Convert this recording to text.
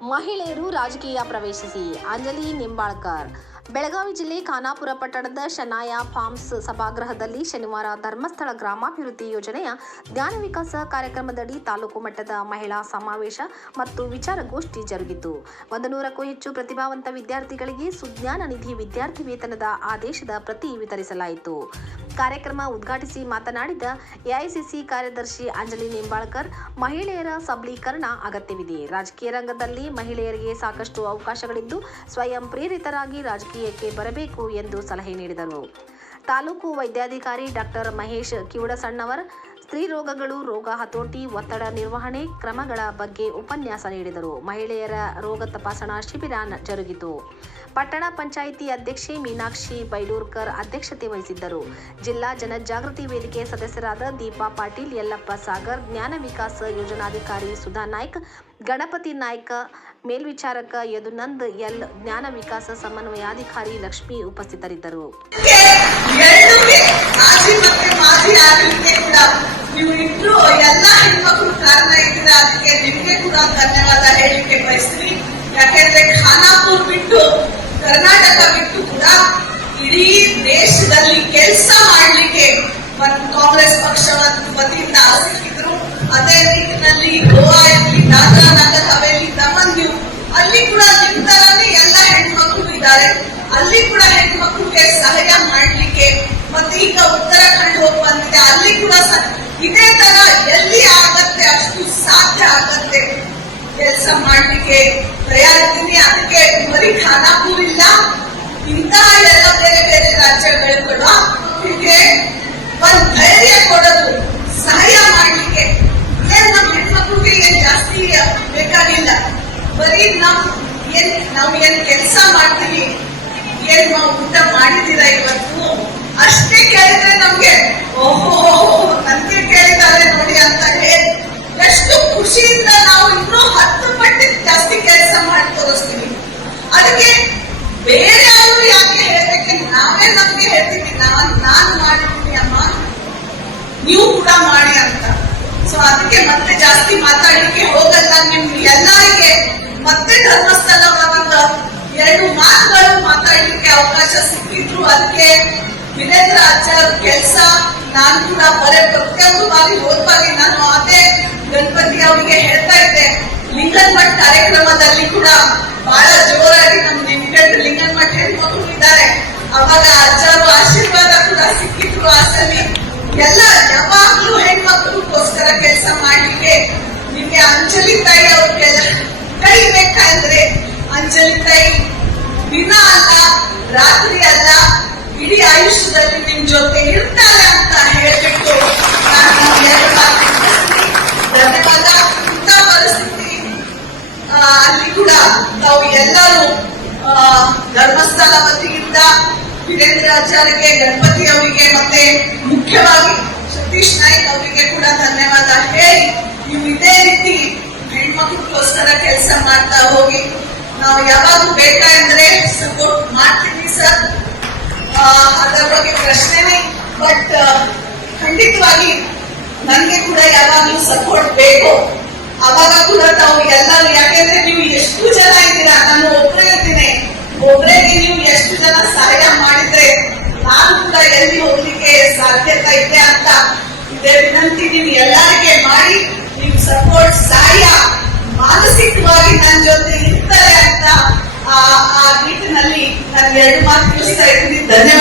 ಮಹಿಳೆಯರು ರಾಜಕೀಯ ಪ್ರವೇಶಿಸಿ ಅಂಜಲಿ ನಿಂಬಾಳ್ಕರ್. ಬೆಳಗಾವಿ ಜಿಲ್ಲೆ ಖಾನಾಪುರ ಪಟ್ಟಣದ ಶನಾಯ ಫಾರ್ಮ್ಸ್ ಸಭಾಗೃಹದಲ್ಲಿ ಶನಿವಾರ ಧರ್ಮಸ್ಥಳ ಗ್ರಾಮಾಭಿವೃದ್ಧಿ ಯೋಜನೆಯ ಜ್ಞಾನ ವಿಕಾಸ ಕಾರ್ಯಕ್ರಮದಡಿ ತಾಲೂಕು ಮಟ್ಟದ ಮಹಿಳಾ ಸಮಾವೇಶ ಮತ್ತು ವಿಚಾರಗೋಷ್ಠಿ ಜರುಗಿತು. 100ಕ್ಕೂ ಹೆಚ್ಚು ಪ್ರತಿಭಾವಂತ ವಿದ್ಯಾರ್ಥಿಗಳಿಗೆ ಸುಜ್ಞಾನ ನಿಧಿ ವಿದ್ಯಾರ್ಥಿ ವೇತನದ ಆದೇಶದ ಪ್ರತಿ ವಿತರಿಸಲಾಯಿತು. ಕಾರ್ಯಕ್ರಮ ಉದ್ಘಾಟಿಸಿ ಮಾತನಾಡಿದ ಎಐಸಿಸಿ ಕಾರ್ಯದರ್ಶಿ ಅಂಜಲಿ ನಿಂಬಾಳ್ಕರ್, ಮಹಿಳೆಯರ ಸಬಲೀಕರಣ ಅಗತ್ಯವಿದೆ. ರಾಜಕೀಯ ರಂಗದಲ್ಲಿ ಮಹಿಳೆಯರಿಗೆ ಸಾಕಷ್ಟು ಅವಕಾಶಗಳಿದ್ದು ಸ್ವಯಂ ಪ್ರೇರಿತರಾಗಿ ರಾಜಕೀಯಕ್ಕೆ ಬರಬೇಕು ಎಂದು ಸಲಹೆ ನೀಡಿದರು. ತಾಲೂಕು ವೈದ್ಯಾಧಿಕಾರಿ ಡಾಕ್ಟರ್ ಮಹೇಶ್ ಕಿವುಡಸಣ್ಣವರ್ ಸ್ತ್ರೀ ರೋಗಗಳು, ರೋಗ ಹತೋಟಿ, ಒತ್ತಡ ನಿರ್ವಹಣೆ ಕ್ರಮಗಳ ಬಗ್ಗೆ ಉಪನ್ಯಾಸ ನೀಡಿದರು. ಮಹಿಳೆಯರ ರೋಗ ತಪಾಸಣಾ ಶಿಬಿರ ಜರುಗಿತು. ಪಟ್ಟಣ ಪಂಚಾಯಿತಿ ಅಧ್ಯಕ್ಷೆ ಮೀನಾಕ್ಷಿ ಬೈಲೂರ್ಕರ್ ಅಧ್ಯಕ್ಷತೆ ವಹಿಸಿದ್ದರು. ಜಿಲ್ಲಾ ಜನಜಾಗೃತಿ ವೇದಿಕೆ ಸದಸ್ಯರಾದ ದೀಪಾ ಪಾಟೀಲ್, ಯಲ್ಲಪ್ಪ ಸಾಗರ್, ಜ್ಞಾನ ವಿಕಾಸ ಯೋಜನಾಧಿಕಾರಿ ಸುಧಾ ನಾಯ್ಕ, ಗಣಪತಿ ನಾಯ್ಕ, ಮೇಲ್ವಿಚಾರಕ ಯದುನಂದ್ ಎಲ್, ಜ್ಞಾನ ವಿಕಾಸ ಸಮನ್ವಯಾಧಿಕಾರಿ ಲಕ್ಷ್ಮಿ ಉಪಸ್ಥಿತರಿದ್ದರು. ಯಾಕೆಂದ್ರೆ ಖಾನಾಪುರ ಬಿಟ್ಟು ಕರ್ನಾಟಕ ಬಿಟ್ಟು ಕೂಡ ಇಡೀ ದೇಶದಲ್ಲಿ ಕೆಲಸ ಮಾಡಲಿಕ್ಕೆ ಕಾಂಗ್ರೆಸ್ ಪಕ್ಷ ವತಿಯಿಂದ ಸಿಕ್ಕಿದ್ರು. ಅದೇ ನಿಟ್ಟಿನಲ್ಲಿ ಗೋವಾ ಇರಲಿ, ದಾದ್ರಾ ನಗರ್ ಹವೇಲಿ, ದಮನ್ ದೀವ್ ಅಲ್ಲಿ ಕೂಡ ನಿಮ್ಮ ತರನೇ ಎಲ್ಲ ಹೆಣ್ಮಕ್ಳು ಇದ್ದಾರೆ. ಅಲ್ಲಿ ಕೂಡ ಹೆಣ್ಮಕ್ಳಿಗೆ ಸಹಾಯ ಮಾಡ್ಲಿಕ್ಕೆ ಮತ್ತೆ ಈಗ ಉತ್ತರಾಖಂಡ್ ಹೋಗಿ ಬಂದಿದೆ, ಅಲ್ಲಿ ಕೂಡ ಇದೇ ತರ ಎಲ್ಲಿ ಆಗತ್ತೆ ಅಷ್ಟು ಸಾಧ್ಯ ಆಗತ್ತೆ ಕೆಲಸ ಮಾಡ್ಲಿಕ್ಕೆ ತಯಾರಿದ್ದೀನಿ. ಅದಕ್ಕೆ ಬರೀ ಖಾನಾಪುರ ಇಲ್ಲ, ಇಂತಹ ಎಲ್ಲ ಬೇರೆ ಬೇರೆ ರಾಜ್ಯಗಳು ಕೂಡ ಹೀಗೆ ಒಂದ್ ಧೈರ್ಯ ಕೊಡೋದು, ಸಹಾಯ ಮಾಡ್ಲಿಕ್ಕೆ. ನಮ್ಮ ಹೆಣ್ಮಕ್ಳಿಗೆ ಏನ್ ಜಾಸ್ತಿ ಬೇಕಾಗಿಲ್ಲ, ಬರೀ ನಾವು ಏನ್ ಕೆಲಸ ಮಾಡ್ತೀವಿ, ಏನ್ ನಾವು ಊಟ ಮಾಡಿದ್ದೀರಾ ಇವತ್ತು ಅಷ್ಟೇ ಕೇಳಿದ್ರೆ ನಮ್ಗೆ ಓಹೋ ನನ್ಗೆ ಕೇಳಿದ್ದಾರೆ ನೋಡಿ ಅಂತ ಹೇಳಿ ಎಷ್ಟು ಖುಷಿಯಿಂದ ನಾವು ಇನ್ನೂ 10 ಪಟ್ಟು ಜಾಸ್ತಿ ಕೆಲಸ ಮಾಡಿ ತೋರಿಸ್ತೀವಿ. ಅದಕ್ಕೆ ಬೇರೆ ಅವರು ಯಾಕೆ ಹೇಳ್ಬೇಕೆ, ನಾವೇ ನಮ್ಗೆ ಹೇಳ್ತೀವಿ ನಾನು ಮಾಡಿದ್ದೀನಿ ಅಮ್ಮ, ನೀವು ಕೂಡ ಮಾಡಿ ಅಂತ. ಸೊ ಅದಕ್ಕೆ ಮತ್ತೆ ಜಾಸ್ತಿ ಮಾತಾಡ್ಲಿಕ್ಕೆ ಹೋಗಲ್ಲ. ನಿಮ್ಗೆ ಎಲ್ಲರಿಗೆ ಮತ್ತೆ ಧರ್ಮಸ್ಥಳ ಒಂದು 2 ಮಾತುಗಳು ಮಾತಾಡ್ಲಿಕ್ಕೆ ಅವಕಾಶ ಸಿಕ್ಕಿದ್ರು. ಅದಕ್ಕೆ ವೀರೇಂದ್ರ ಆಚಾರ್ ಕೆಲಸ ನಾನು ಕೂಡ ಪ್ರತಿಯೊಂದು ಬಾರಿ ಹೋದ್ಬಾರಿ ನಾನು ಅದೇ ಗಣಪತಿ ಅವರಿಗೆ ಹೇಳ್ತಾ ಇದ್ದೆ, ಲಿಂಗನ್ಮಠ್ ಕಾರ್ಯಕ್ರಮದಲ್ಲಿ ಕೂಡ ಬಹಳ ಜೋರಾಗಿ ನಮ್ಮ ನಿಮ್ಗಂಡು ಲಿಂಗನ್ಮಠ್ ಹೆಣ್ಮಕ್ಳು ಇದ್ದಾರೆ. ಅವಾಗ ಅಜ್ಜರು ಆಶೀರ್ವಾದ ಕೂಡ ಸಿಕ್ಕಿದ್ರು. ಆ ಸಲ ಎಲ್ಲ ಯಾವಾಗ್ಲೂ ಹೆಣ್ಮಕ್ಳಿಗೋಸ್ಕರ ಕೆಲಸ ಮಾಡ್ಲಿಕ್ಕೆ ನಿಮ್ಗೆ ಅಂಜಲಿ ತಾಯಿ ಅವ್ರಿಗೆಲ್ಲ ಕೈ ಬೇಕಂದ್ರೆ ಅಂಜಲಿ ತಾಯಿ ದಿನ ಅಲ್ಲ, ರಾತ್ರಿ ಅಲ್ಲ, ಇಡೀ ಆಯುಷ್ಯದಲ್ಲಿ ನಿಮ್ ಜೊತೆ ಇರ್ತಾರೆ ಅಂತ ಹೇಳ್ಬಿಟ್ಟು ಧನ್ಯವಾದ. ಇಂಥ ಪರಿಸ್ಥಿತಿ ಅಲ್ಲಿ ಕೂಡ ತಾವು ಎಲ್ಲರೂ ಧರ್ಮಸ್ಥಳ ವತಿಯಿಂದ ವೀರೇಂದ್ರ ಆಚಾರ್ಯಗೆ, ಗಣಪತಿ ಅವರಿಗೆ ಮತ್ತೆ ಮುಖ್ಯವಾಗಿ ಸತೀಶ್ ನಾಯ್ಕ್ ಅವರಿಗೆ ಕೂಡ ಧನ್ಯವಾದ ಹೇಳಿ, ನೀವು ಇದೇ ರೀತಿ ಹೆಣ್ಮಕ್ಳಿಗೋಸ್ಕರ ಕೆಲಸ ಮಾಡ್ತಾ ಹೋಗಿ. ನಾವು ಯಾವಾಗ ಬೇಕಾದ್ರೆ ಸಪೋರ್ಟ್ ಮಾಡ್ತೀವಿ ಸರ್, ಅದರ ಬಗ್ಗೆ ಪ್ರಶ್ನೆನೇ. ಬಟ್ ಖಂಡಿತವಾಗಿ ನನಗೆ ಕೂಡ ಯಾವಾಗಲೂ ಸಪೋರ್ಟ್ ಬೇಕು. ಅವಾಗ ಕೂಡ ತಾವು ಎಲ್ಲರೂ, ಯಾಕೆಂದ್ರೆ ನೀವು ಎಷ್ಟು ಜನ ಇದ್ದೀರಾ, ನಾನು ಒಬ್ಬರೇ ಇದ್ದೀನಿ, ಒಬ್ಬರಿಗೆ ನೀವು ಎಷ್ಟು ಜನ ಸಹಾಯ ಮಾಡಿದ್ರೆ ನಾನು ಕೂಡ ಎಲ್ಲಿ ಹೋಗ್ಲಿಕ್ಕೆ ಸಾಧ್ಯತೆ ಇದೆ ಅಂತ ಇದೇ ವಿನಂತಿ ನೀವು ಎಲ್ಲರಿಗೆ ಮಾಡಿ. ನೀವು ಸಪೋರ್ಟ್, ಸಹಾಯ ಮಾನಸಿಕವಾಗಿ ನನ್ನ ಜೊತೆ ಇರ್ತಾರೆ ಅಂತ ಆ ನಿಟ್ಟಿನಲ್ಲಿ ನಾನು 2 ಮಾತು ತಿಳಿಸ್ತಾ ಇದ್ದೀನಿ. ಧನ್ಯವಾದ.